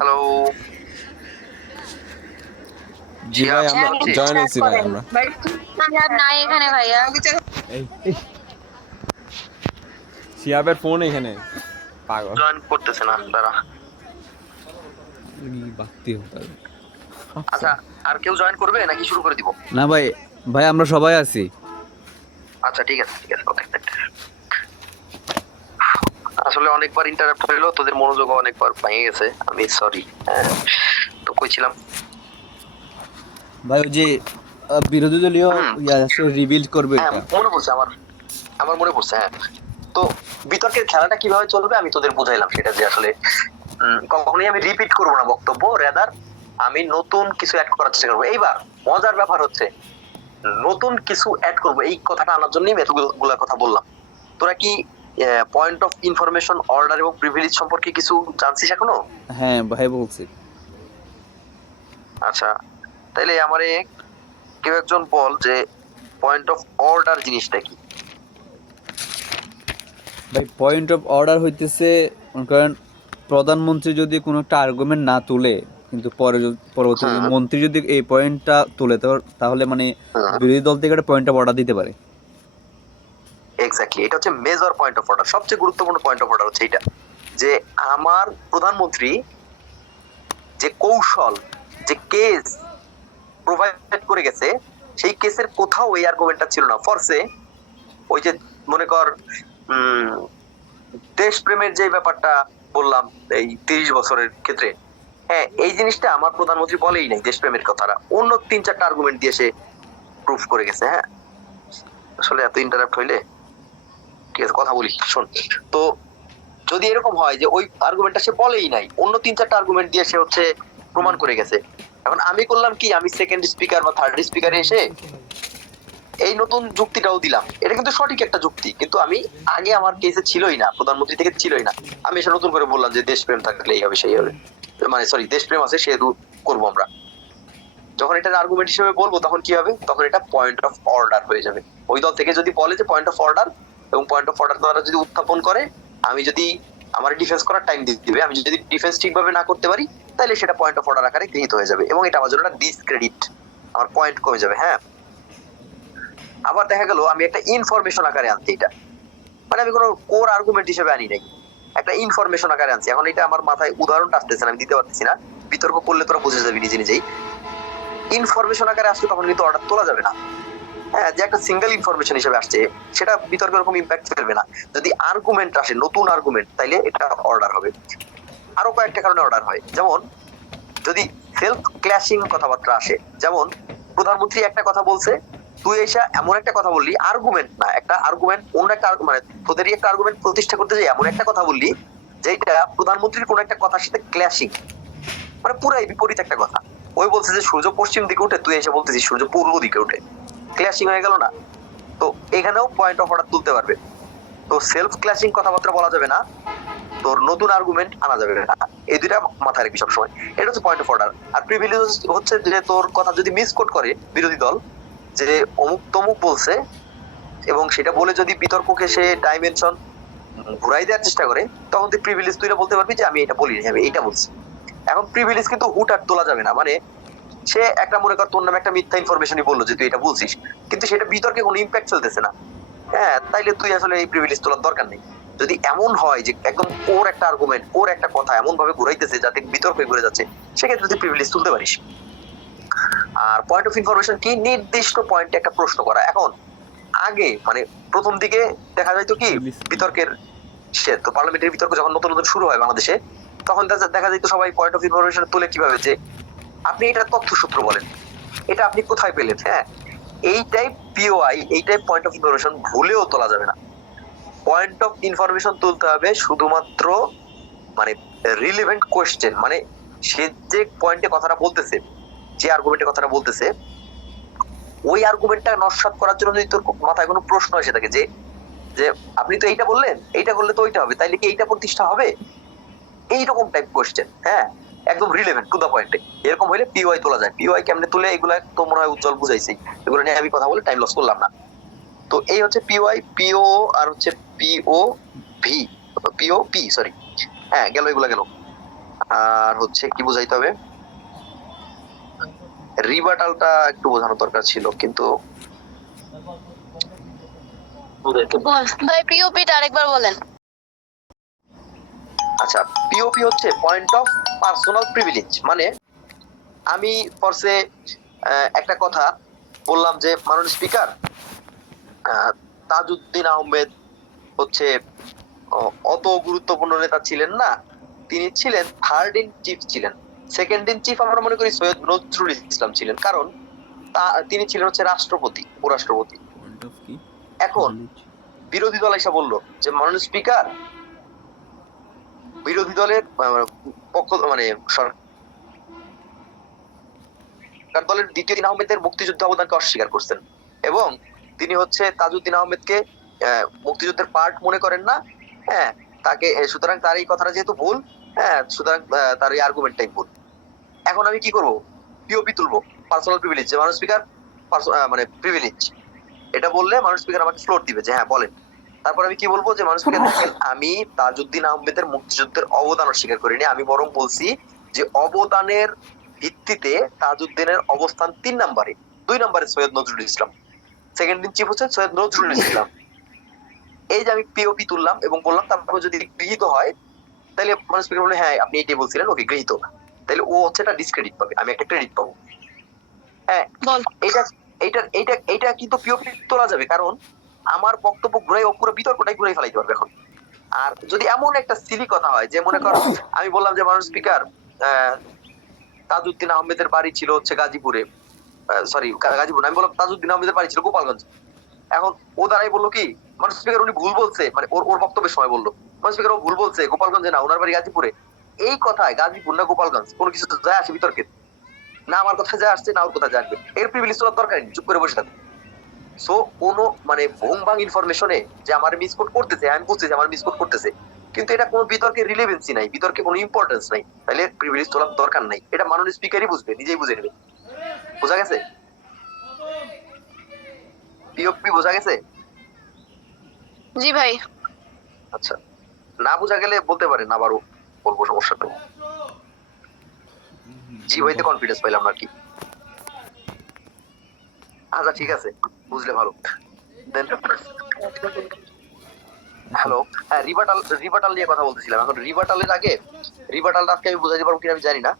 Hello. জি ভাই, আমরা join হয়েছি ভাই। আমরা নাই এখানে ভাইয়া। এই শিয়াবের ফোন এখানে, পাগল জয়েন করতেছে না তারা। বাকতি হতে হবে। আচ্ছা, আর কেউ জয়েন করবে নাকি শুরু করে দিব? না ভাই, ভাই আমরা সবাই আছি। আচ্ছা ঠিক আছে ওকে। আসলে অনেকবার ইন্টারাপ্ট হইলো, তোদের মনোযোগ অনেকবার ভেঙে গেছে, আমি সরি। তো কইছিলাম ভাই ওই যে বিরোধী দলীয় রিবিল্ড করবে হ্যাঁ, এটা। মনে পড়ছে আমার মনে পড়ছে। হ্যাঁ, তো বিতর্কের খেলাটা কিভাবে চলবে আমি তোদের বুঝাইলাম, সেটা যে আসলে কখনোই আমি রিপিট করবো না বক্তব্য, রেদার আমি নতুন কিছু অ্যাড করার চেষ্টা করবো। এইবার মজার ব্যাপার হচ্ছে নতুন কিছু অ্যাড করবো, এই কথাটা আনার জন্যই এতগুলা কথা বললাম। তোরা কি পয়েন্ট অফ ইনফরমেশন, অর্ডার এবং প্রিভিলেজ সম্পর্কে কিছু জানছিস এখনো? হ্যাঁ ভাই বলছি। আচ্ছা, তাইলে আমারে কেউ একজন বল যে পয়েন্ট অফ অর্ডার জিনিসটা কি? ভাই পয়েন্ট অফ অর্ডার হইতেছে, কারণ প্রধানমন্ত্রী যদি কোনো একটা আর্গুমেন্ট না তুলে, কিন্তু পরবর্তীতে মন্ত্রী যদি এই পয়েন্টটা তুলে, তাহলে মানে বিরোধী দল থেকে একটা পয়েন্ট অফ অর্ডার দিতে পারে। এক্স্যাক্টলি, এটা হচ্ছে মেজর পয়েন্ট অফ অর্ডার। সবচেয়ে গুরুত্বপূর্ণ পয়েন্ট অফ অর্ডার হচ্ছে এটা, যে আমার প্রধানমন্ত্রী যে কৌশল, যে কেস প্রোভাইড করে গেছে, সেই কেসের কোথাও এই আর্গুমেন্টটা ছিল না। ফরসে ওই যে মনে কর দেশপ্রেমের যে ব্যাপারটা বললাম এই 30 বছরের ক্ষেত্রে, হ্যাঁ এই জিনিসটা আমার প্রধানমন্ত্রী বলেই নাই দেশপ্রেমের কথাটা, অন্য 3-4টা আর্গুমেন্ট দিয়ে সে প্রুফ করে গেছে। হ্যাঁ, আসলে এত ইন্টারাপ্ট হইলে ঠিক আছে, কথা বলি শোন। তো যদি এরকম হয় যে ওই আর্গুমেন্টটা সে বলেই নাই, অন্য 3-4টা আর্গুমেন্ট দিয়ে সে হচ্ছে প্রমাণ করে গেছে, এখন আমি করলাম কি, আমি সেকেন্ড স্পিকার বা থার্ড স্পিকারে এসে এই নতুন যুক্তিটাও দিলাম। এটা কিন্তু সঠিক একটা যুক্তি, কিন্তু আমি আগে আমার কেসে ছিলই না, প্রধানমন্ত্রী থেকে ছিলই না, আমি এসে নতুন করে বললাম যে দেশপ্রেম থাকলে এই হবে সেই হবে, মানে সরি দেশপ্রেম আছে সেহেতু করবো আমরা। যখন এটার আর্গুমেন্ট হিসেবে বলবো তখন কি হবে, তখন এটা পয়েন্ট অফ অর্ডার হয়ে যাবে। ওই দল থেকে যদি বলে যে পয়েন্ট অফ অর্ডার, এবং পয়েন্ট অফ অর্ডার দ্বারা যদি উত্থাপন করে, আমি যদি আমার ডিফেন্স করার টাইম দিবে, আমি যদি ডিফেন্স ঠিকভাবে না করতে পারি, তাহলে সেটা পয়েন্ট অফ অর্ডার আকারে গৃহীত হয়ে যাবে, এবং এটা আমার জন্য ডিসক্রেডিট, আমার পয়েন্ট কমে যাবে। হ্যাঁ, আবার দেখা গেল আমি একটা ইনফরমেশন আকারে আনছি, এটা মানে আমি কোনো কোর আর্গুমেন্ট হিসেবে আনি নাই, একটা ইনফরমেশন আকারে আনছি। এখন এটা আমার মাথায় উদাহরণটা আসতেছে না, আমি দিতে পারতেছি না, বিতর্ক করলে তোরা বুঝে যাবি নিজে নিজেই। ইনফরমেশন আকারে আসলে তখন কিন্তু অর্ডার তোলা যাবে না। হ্যাঁ, যে একটা সিঙ্গেল ইনফরমেশন হিসেবে আসছে সেটা বিতর্কের এরকম ইম্প্যাক্ট ফেলবে না। যদি আর্গুমেন্ট আসে, নতুন আর্গুমেন্ট, তাইলে এটা অর্ডার হবে। আরো কয়েকটা কারণে অর্ডার হয়, যেমন যদি সেলফ ক্ল্যাশিং কথাবার্তা আসে, যেমন প্রধানমন্ত্রী একটা কথা বলছে, তুই এসে এমন একটা কথা বললি, আর্গুমেন্ট না, একটা আর্গুমেন্ট অন্য একটা মানে তোদেরই একটা আর্গুমেন্ট প্রতিষ্ঠা করতে যাই এমন একটা কথা বললি যেটা প্রধানমন্ত্রীর কোন একটা কথার সাথে ক্ল্যাশিং, মানে পুরাই বিপরীত একটা কথা। ওই বলছে যে সূর্য পশ্চিম দিকে উঠে, তুই এসে বলতেছিস সূর্য পূর্ব দিকে উঠে, ক্ল্যাশিং হয়ে গেল না? তো এখানেও পয়েন্ট অফ অর্ডার তুলতে পারবে। তো সেলফ ক্ল্যাশিং কথাবার্তা বলা যাবে না, তোর নতুন আর্গুমেন্ট আনা যাবে না, এই দুইটা মাথায় রাখবি সবসময়। এটা হচ্ছে পয়েন্ট অফ অর্ডার। আর প্রিভিলেজ হচ্ছে যে তোর কথা যদি মিসকোট করে বিরোধী দল, যে অমুক তমুক বলছে, এবং সেটা বলে যদি বিতর্ককে সে ডাইমেনশন ঘুরাই দেওয়ার চেষ্টা করে, তখন তুই প্রিভিলেজ তুই বলতে পারবি যে আমি এটা বলিনি, আমি এইটা বলছি। এখন প্রিভিলেজ কিন্তু হুটহাট তোলা যাবে না, মানে সে একটা মনে কর তোর নামে একটা মিথ্যা ইনফরমেশনই বললো যে তুই এটা বলছিস, কিন্তু সেটা বিতর্কে কোনো ইম্প্যাক্ট ফেলতেছে না, হ্যাঁ, তাইলে তুই আসলে এই প্রিভিলেজ তোলার দরকার নেই। যদি এমন হয় যে একদম ওর একটা আর্গুমেন্ট, ওর একটা কথা এমন ভাবে ঘুরাইতেছে যাতে বিতর্কে ঘুরে যাচ্ছে, সেক্ষেত্রে তুই প্রিভিলেজ তুলতে পারিস। আর পয়েন্ট অফ ইনফরমেশন কি, নির্দিষ্ট পয়েন্টে একটা প্রশ্ন করা। এখন আগে মানে প্রথম দিকে দেখা যাইতো কি, বিতর্কের সে তো পার্লামেন্টের বিতর্ক যখন নতুন নতুন শুরু হয় বাংলাদেশে, তখন দেখা যাইতো সবাই পয়েন্ট অফ ইনফরমেশন তুলে কিভাবে, যে আপনি এটা তথ্যসূত্র বলেন, এটা আপনি কোথায় পেলেন। হ্যাঁ, এই টাইপ পিওআই, এই টাইপ পয়েন্ট অফ ইনফরমেশন ভুলেও তোলা যাবে না। পয়েন্ট অফ ইনফরমেশন তুলতে হবে শুধুমাত্র মানে রিলেভেন্ট কোয়েশ্চেন, মানে সে যে পয়েন্টে কথাটা বলতেছে, যে আর্গুমেন্টে কথাটা বলতেছে, ওই আর্গুমেন্টটা নস্যাৎ করার জন্য যদি তোর মাথায় কোনো প্রশ্ন এসে থাকে যে যে আপনি তো এইটা বললেন, এইটা করলে তো ওইটা হবে, তাইলে কি এইটা প্রতিষ্ঠা হবে, এইরকম টাইপ কোয়েশ্চেন। হ্যাঁ, একদম রিলেভেন্ট টু দা পয়েন্টে, এরকম হলে পিওআই তোলা যায়। পিওআই কেমনে তুলে এগুলা তো মনে হয় উজ্জ্বল বুঝাইছি, এগুলো নিয়ে আমি কথা বলে টাইম লস করলাম না। তো এই হচ্ছে পিওআই, পিও আর হচ্ছে পিও ভি, পিও পি, সরি, হ্যাঁ গেল, এগুলা গেল। আর হচ্ছে কি বুঝাইতে হবে, রিবাটালটা একটু বোঝানো দরকার ছিল, কিন্তু ভাই পিওপিটা আরেকবার বলেন। আচ্ছা, পিওপি হচ্ছে পয়েন্ট অফ পার্সোনাল প্রিভিলেজ। মানে আমি ফরসে একটা কথা বললাম যে মাননীয় স্পিকার, তাজউদ্দিন আহমেদ হচ্ছে অত গুরুত্বপূর্ণ নেতা ছিলেন না, তিনি ছিলেন থার্ড ইন চিফ ছিলেন। সেকেন্ড ইন চিফ আমরা মনে করি সৈয়দ নজরুল ইসলাম ছিলেন, কারণ তিনি ছিলেন হচ্ছে রাষ্ট্রপতি, উপরাষ্ট্রপতি। এখন বিরোধী দল এসে বললো যে মাননীয় স্পিকার, বিরোধী দলের পক্ষ মানে সরকার দলের দ্বিতীয় আহমেদের মুক্তিযুদ্ধ অবদানকে অস্বীকার করছেন এবং তিনি হচ্ছে তাজউদ্দিন আহমেদকে মুক্তিযুদ্ধের পার্ট মনে করেন না। হ্যাঁ, তাকে সুতরাং তার এই কথাটা যেহেতু ভুল, হ্যাঁ, সুতরাং তার এই আর্গুমেন্টটাই ভুল। এখন আমি কি করব, পিওপি তুলবো, পার্সোনাল প্রিভিলেজ, যে মানুষ স্পিকার মানে প্রিভিলেজ, এটা বললে মানুষ স্পিকার আমাকে ফ্লোর দিবে যে হ্যাঁ বলেন। তারপর আমি কি বলবো যে মানুষ স্পিকার দেখেন, আমি তাজউদ্দিন আহমেদের মুক্তিযুদ্ধের অবদান অস্বীকার করিনি, আমি বরং বলছি যে অবদানের ভিত্তিতে তাজউদ্দিনের অবস্থান 3 নম্বরে, 2 নম্বরে Syed Nazrul Islam, second in chief হচ্ছে সৈয়দ নজরুল ইসলাম। এই যে আমি পিওপি তুললাম এবং বললাম, তারপর যদি গৃহীত হয় তাহলে মানুষ স্পিকার বলে হ্যাঁ আপনি এটাই বলছিলেন, ওকে গৃহীত, তাহলে ও হচ্ছে একটা ডিসক্রেডিট পাবে, আমি একটা ক্রেডিট পাবো। হ্যাঁ, এটা এটা এটা এটা কিন্তু পিওপি তোলা যাবে, কারণ আমার বক্তব্য ঘুরাই ও পুরো বিতর্কটাই ঘুরাই ফেলাইতে পারবে এখন। আর যদি এমন একটা সিলি কথা হয় যে মনে করো আমি বললাম যে মানুষ স্পিকার, তাজউদ্দিন আহমেদের বাড়ি ছিল হচ্ছে গাজীপুরে, সরি গাজীপুর, আমি বললাম তাজউদ্দিন আহমেদের বাড়ি ছিল গোপালগঞ্জ। এখন ও দ্বারাই বললো কি মানুষ স্পিকার উনি ভুল বলছে, মানে ওর বক্তব্যের সময় বললো মানুষ স্পিকার ও ভুল বলছে, গোপালগঞ্জে না, ওনার বাড়ি গাজীপুরে। এই কথায় গাজীপুর না গোপালগঞ্জ কোনো কিছু যায় আসে বিতর্কে? না আমার কথা যা আসছে না ওর কথা যাবে, এর প্রিভিলেজ তোলার দরকার নেই, চুপ করে বসে থাকবে। সো কোনো মানে ভং ভাং ইনফরমেশনে যে আমার মিসকোট করতেছে, আমি বুঝছি যে আমার মিসকোট করতেছে, কিন্তু এটা কোনো বিতর্কের রিলেভেন্সি নাই, বিতর্কে কোনো ইম্পর্টেন্স নাই, তাহলে প্রিভিলেজ তোলার দরকার নাই। এটা মাননীয় স্পিকারই বুঝবে, নিজেই বুঝে নেবে। বোঝা গেছে? পিওপি বোঝা গেছে? জি ভাই। আচ্ছা, না বোঝা গেলে বলতে পারেন, আবারও বলবো, সমস্যা নেই। জি ভাইতে কনফিডেন্স পাইলাম না কি। আচ্ছা ঠিক আছে, বুঝলে ভালো। হ্যালো, হ্যাঁ, রিবাটাল নিয়ে কথা বলতেছিলাম। এখন রিবাটালের আগে, রিবাটালটা আজকে আমি বুঝাইতে পারবো কিনা আমি জানি না,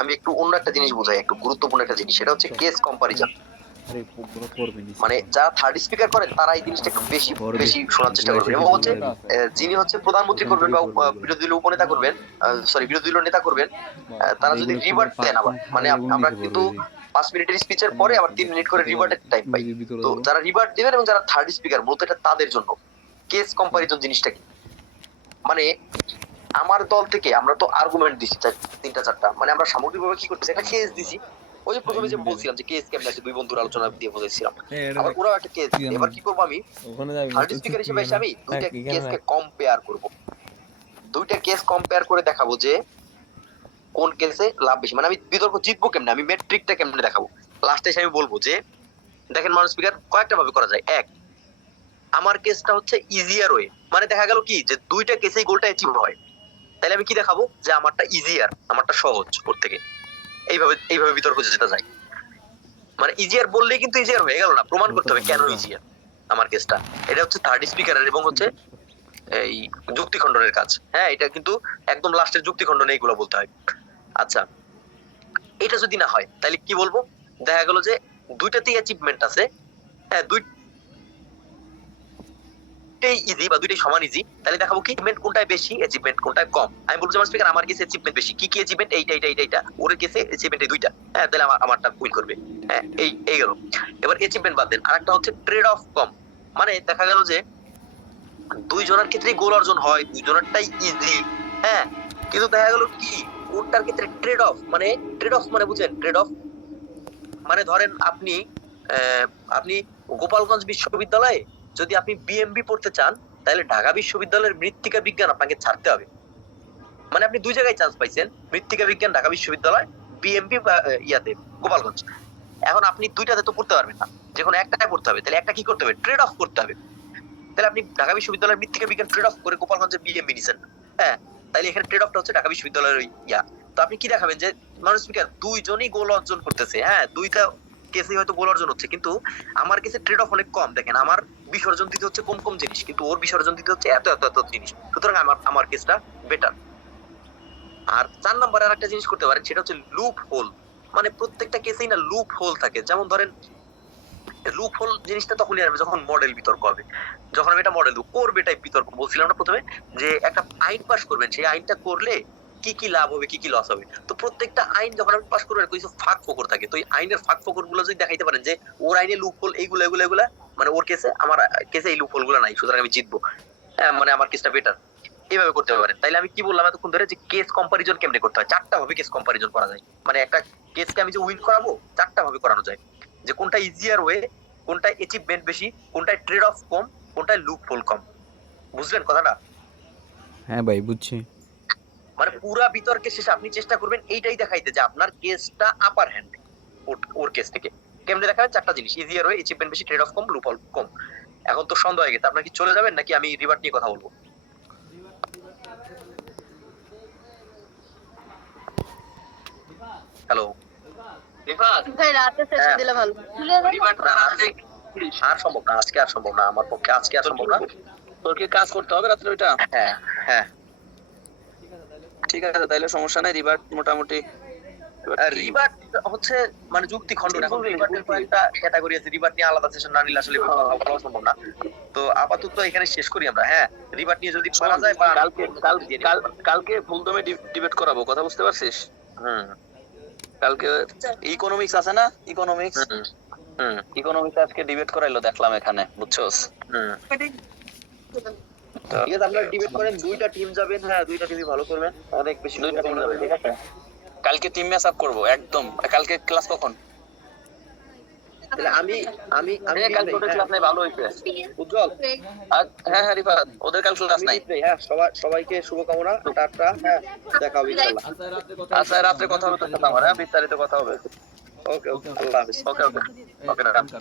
আমি একটু অন্য একটা জিনিস বুঝাই, একটু গুরুত্বপূর্ণ একটা জিনিস, সেটা হচ্ছে কেস কম্পারিজন। মানে যারা থার্ড স্পিকার করেন তারা এই জিনিসটা একটু বেশি বেশি শোনার চেষ্টা করবেন, এবং হচ্ছে যিনি হচ্ছে প্রধানমন্ত্রী করবেন বা বিরোধী দলীয় উপনেতা করবেন, সরি বিরোধী দলীয় নেতা করবেন, তারা যদি রিভার্ট দেন, আবার মানে আমরা কিন্তু 5 মিনিটের স্পিচের পরে আবার 3 মিনিট করে রিভার্টের টাইম পাই। তো যারা রিভার্ট দিবেন এবং যারা থার্ড স্পিকার, মূলত এটা তাদের জন্য। কেস কম্পারিজন জিনিসটা কি, মানে আমার দল থেকে আমরা তো আর্গুমেন্ট দিছি 3-4টা, মানে আমরা সামগ্রিকভাবে কি করতেছি, একটা কেস দিছি। ওই যে প্রথমে যে বলছিলাম যে কেস কেমন আছে, দুই বন্ধুর আলোচনা দিয়ে বলেছিলাম, আবার ওরাও একটা কেস। এবার কি করবো, আমি থার্ড স্পিকার হিসেবে এসে আমি দুইটা কেসকে কম্পেয়ার করব, দুইটা কেস কম্পেয়ার করে দেখাবো যে কোন কেসে লাভ বেশি, মানে আমি বিতর্ক জিতবো কেমনে, আমি মেট্রিকটা কেমনে দেখাবো। লাস্টে এসে আমি বলবো যে দেখেন মানুষ স্পিকার কয়েকটা ভাবে করা যায়। এক, আমার কেসটা হচ্ছে ইজিয়ার ওয়ে, মানে দেখা গেল কি যে দুইটা কেসেই গোলটা অ্যাচিভ হয়, তাহলে আমি কি দেখাবো যে আমারটা ইজিয়ার, আমারটা সহজ ওর থেকে। এইভাবে এইভাবে বিতর্ক যেতে যায়, মানে ইজিয়ার বললেই কিন্তু ইজিয়ার হয়ে গেল না, প্রমাণ করতে হবে কেন ইজিয়ার আমার কেসটা। এটা হচ্ছে থার্ড স্পিকারের এবং হচ্ছে এই যুক্তি খণ্ডনের কাজ। হ্যাঁ, এটা কিন্তু একদম লাস্টের যুক্তি খণ্ডনে এইগুলো বলতে হয়। আচ্ছা, এটা যদি না হয় তাহলে কি বলবো, দেখা গেল যে দুইটাতেই অ্যাচিভমেন্ট আছে, হ্যাঁ দুইটাই ইজি বা দুইটাই সমান ইজি, তাহলে দেখাবো কি অ্যাচিভমেন্ট কোনটায় বেশি, অ্যাচিভমেন্ট কোনটায় কম। আমি বলবো যে স্পিকার আমার কেসে অ্যাচিভমেন্ট বেশি, কি কি অ্যাচিভমেন্ট, এইটা এইটা এইটা এইটা, ওর কেসে অ্যাচিভমেন্ট এই দুইটা, হ্যাঁ তাহলে আমারটা উইন করবে। হ্যাঁ, এই গেল। এবার অ্যাচিভমেন্ট বাদ দেন, আরেকটা হচ্ছে ট্রেড অফ কম, মানে দেখা গেল যে দুইজনের ক্ষেত্রেই গোল অর্জন হয়, দুইজনেরটাই ইজি, হ্যাঁ, কিন্তু দেখা গেল কি কোনটার ক্ষেত্রে ট্রেড অফ, মানে ট্রেড অফ মানে বুঝেন, ট্রেড অফ মানে ধরেন আপনি আপনি গোপালগঞ্জ বিশ্ববিদ্যালয়ে যদি আপনি বিএমবি পড়তে চান, তাহলে ঢাকা বিশ্ববিদ্যালয়ের মৃত্তিকা বিজ্ঞান আপনাকে ছাড়তে হবে। মানে আপনি দুই জায়গায় চান্স পাইছেন, মৃত্তিকা বিজ্ঞান ঢাকা বিশ্ববিদ্যালয়, বিএমবি ইয়াতে গোপালগঞ্জ। এখন আপনি দুইটাতে তো পড়তে পারবেন না, যে কোনো একটাই পড়তে হবে, তাহলে একটা কি করতে হবে, ট্রেড অফ করতে হবে। তাহলে আপনি ঢাকা বিশ্ববিদ্যালয়ের মৃত্তিকা বিজ্ঞান ট্রেড অফ করে গোপালগঞ্জে বিএমবি নিছেন, হ্যাঁ, তাইলে এখানে ট্রেড অফটা হচ্ছে ঢাকা বিশ্ববিদ্যালয়ের ওই ইয়া। তো আপনি কি দেখাবেন যে মানুষ স্পিকার দুইজনই গোল অর্জন করতেছে, হ্যাঁ দুইটা কেসে হয়তো গোল অর্জন হচ্ছে, কিন্তু আমার কেসে ট্রেড অফ অনেক কম। দেখেন আমার বিসর্জন দিতে হচ্ছে কম কম জিনিস, কিন্তু ওর বিসর্জন দিতে হচ্ছে এত এত এত জিনিস, সুতরাং আমার কেসটা বেটার। আর 4 নম্বরে আর একটা জিনিস করতে পারেন, সেটা হচ্ছে লুপ হোল। মানে প্রত্যেকটা কেসেই না লুপ হোল থাকে। যেমন ধরেন লুপ হোল জিনিসটা তখনই আসবে যখন মডেল বিতর্ক হবে, যখন আমি এটা মডেল করবে টাইপ বিতর্ক বলছিলাম না প্রথমে, যে একটা আইন পাস করবেন, সেই আইনটা করলে কি কি লাভ হবে কি কি লস হবে। তো প্রত্যেকটা আইন যখন আপনি পাস করবেন কিছু ফাঁক ফোকর থাকে, তো এই আইনের ফাঁক ফোকর গুলো যদি দেখাইতে পারেন যে ওর আইনে লুপ হোল এইগুলো এগুলো এগুলা, মানে ওর কেসে আমার কেসে এই লুপ হোল গুলো নাই, সুতরাং আমি জিতবো, হ্যাঁ মানে আমার কেসটা বেটার, এইভাবে করতে পারেন। তাইলে আমি কি বললাম এতক্ষণ ধরে, যে কেস কম্পারিজন কেমনে করতে হয়, 4টা ভাবে কেস কম্পারিজন করা যায়। মানে একটা কেসকে আমি যে উইন করাবো 4টা ভাবে করানো যায়, যে কোনটা ইজিয়ার ওয়ে, কোনটায় অ্যাচিভমেন্ট বেশি, কোনটায় ট্রেড অফ কম, কোনটায় লুপ হোল কম। বুঝলেন কথাটা? হ্যাঁ ভাই বুঝছি। মানে পুরা বিতর্কের শেষে আপনি চেষ্টা করবেন এইটাই দেখাইতে যে আপনার কেসটা আপার হ্যান্ড ওর কেস থেকে। কেমনে দেখাবেন? 4টা জিনিস, ইজিয়ার ওয়ে, অ্যাচিভমেন্ট বেশি, ট্রেড অফ কম, লুপ হোল কম। এখন তো সন্দেহ হয়ে গেছে, আপনার কি চলে যাবেন নাকি আমি রিভার্ট নিয়ে কথা বলবো? হ্যালো রিভার্ট, ভাই রাতে সেশন দিলে ভালো। রিভার্টটা আর সম্ভব না, আজকে আর সম্ভব না, আমার পক্ষে আজকে আর সম্ভব না। তোর কি কাজ করতে হবে রাত্রে ওইটা? হ্যাঁ হ্যাঁ, ঠিক আছে, তাইলে সমস্যা নাই। রিভার্ট মোটামুটি রিভার্ট হচ্ছে মানে যুক্তি খণ্ডন। এখন রিভার্টের কয়েকটা ক্যাটাগরি আছে, রিভার্ট নিয়ে আলাদা সেশন না নিলে আসলে কথা বলা সম্ভব না। তো আপাতত এখানে শেষ করি আমরা। হ্যাঁ রিভার্ট নিয়ে যদি পারা যায়, বা কালকে ফুলদমে ডিবেট করাবো, কথা বুঝতে পারছিস? হুম কালকে ইকোনমিক্স আছে না, ইকোনমিক্স হুম ইকোনমিক্স আজকে ডিবেট করাইলো, দেখলাম এখানে, বুঝছস? হুম ঠিক আছে, আপনারা ডিবেট করেন, 2টা টিম যাবেন, হ্যাঁ 2টা টিমই ভালো করবেন, অনেক বেশি 2টা টিম যাবে, ঠিক আছে? কালকে টিম ম্যাচ আপ করবো একদম। কালকে ক্লাস কখন? তাহলে আমি আমি আমি কালকে ওদের ক্লাস নাই, ভালো হইছে। উজ্জ্বল, হ্যাঁ হ্যাঁ রিফাত, ওদের কাল ক্লাস নাই। হ্যাঁ সবাইকে শুভকামনা, টাটা, হ্যাঁ দেখা হবে ইনশাআল্লাহ। আচ্ছা রাত্রে কথা হবে তোর সাথে আমার, হ্যাঁ বিস্তারিত কথা হবে। ওকে ওকে, আল্লাহ হাফেজ। ওকে ওকে ওকে।